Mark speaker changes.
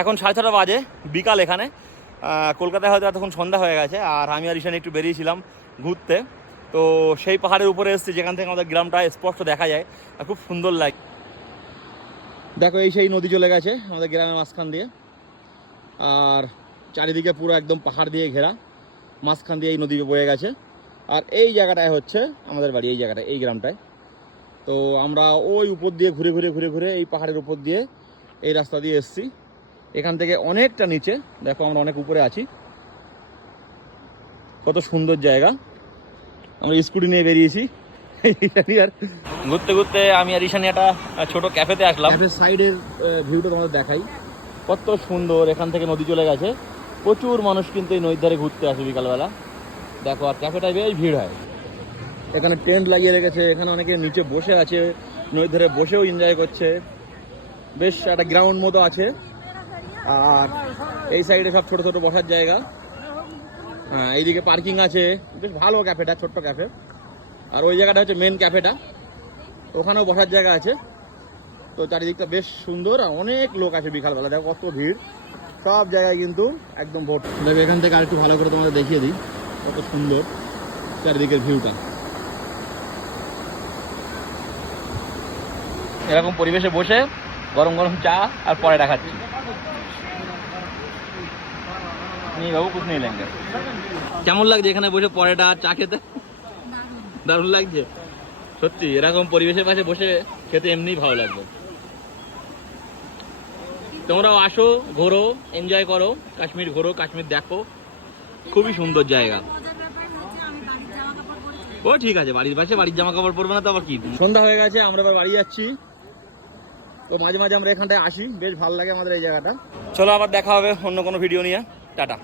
Speaker 1: এখন সাড়ে ছটা বাজে, বিকাল এখানে। কলকাতায় হয়তো এতক্ষণ সন্ধ্যা হয়ে গেছে, আর আমি আর ঈশান একটু বেরিয়েছিলাম ঘুরতে। তো সেই পাহাড়ের উপরে এসেছি, যেখান থেকে আমাদের গ্রামটা স্পষ্ট দেখা যায়। আর খুব সুন্দর লাগে দেখো, এই সেই নদী চলে গেছে, আমাদের গ্রামের মাঝখান দিয়ে। আর চারিদিকে পুরো একদম পাহাড় দিয়ে ঘেরা, মাঝখান দিয়ে এই নদী বয়ে গেছে। আর এই জায়গাটায় হচ্ছে আমাদের বাড়ি, এই জায়গাটায় এই গ্রামটায়। তো আমরা ওই উপর দিয়ে ঘুরে ঘুরে ঘুরে ঘুরে এই পাহাড়ের উপর দিয়ে এই রাস্তা দিয়ে এসছি। এখান থেকে অনেকটা নিচে দেখো আমরা অনেক উপরে আছি। কত সুন্দর জায়গা। আমরা স্কুটি নিয়ে বেরিয়েছি। আর ঘুরতে ঘুরতে আমি আর ঈশানি একটা ছোট ক্যাফেতে আসলাম। ক্যাফের সাইডের ভিউটা তোমাদের দেখাই। কত সুন্দর এখান থেকে নদী চলে গেছে। প্রচুর মানুষ কিন্তু এই নদীর ধারে ঘুরতে আসে বিকালবেলা। দেখো আর ক্যাফেটায় বেশ ভিড় হয়। এখানে টেন্ট লাগিয়ে রেখেছে। এখানে অনেকে নিচে বসে আছে। নদীর ধারে বসেও এনজয় করছে। বেশ একটা গ্রাউন্ড মতো আছে। আর এই সাইডে সব ছোট ছোট বসার জায়গা। হ্যাঁ এইদিকে পার্কিং আছে। বেশ ভালো ক্যাফেটা, ছোট্ট ক্যাফে। আর ওই জায়গাটা হচ্ছে মেন ক্যাফেটা। ওখানেও বসার জায়গা আছে। তো চারিদিকটা বেশ সুন্দর আর অনেক লোক আছে বিকালবেলা। দেখো কত ভিড়। সব জায়গায় কিন্তু একদম ভোট। দেখো, এখান থেকে আরেকটু ভালো করে তোমাদের দেখিয়ে দিই কত সুন্দর চারিদিকের ভিউটা। এরকম পরিবেশে বসে গরম গরম চা আর পরে দেখাচ্ছি। नहीं बाबू कुछ नहीं लेंगे কেমন লাগছে এখানে বসে পরেটা আর চা খেতে দারুণ লাগছে সত্যি এরকম পরিবেশের পাশে বসে খেতে এমনিই ভালো লাগবে তোমরাও আসো ঘোরো এনজয় করো কাশ্মীর ঘোরো কাশ্মীর দেখো খুবই সুন্দর জায়গা
Speaker 2: মজার ব্যাপার হচ্ছে আমি বাড়ির জামা কাপড় পরেছি
Speaker 1: ও ঠিক আছে বাড়ির পাশে বাড়ির জামা কাপড় পরবে না তো আবার কি সন্ধ্যা হয়ে গেছে আমরা এবার বাড়ি যাচ্ছি তো মাঝে মাঝে আমরা এখানটায় আসি বেশ ভালো লাগে আমাদের এই জায়গাটা চলো আবার দেখা হবে অন্য কোনো ভিডিও নিয়ে টাটা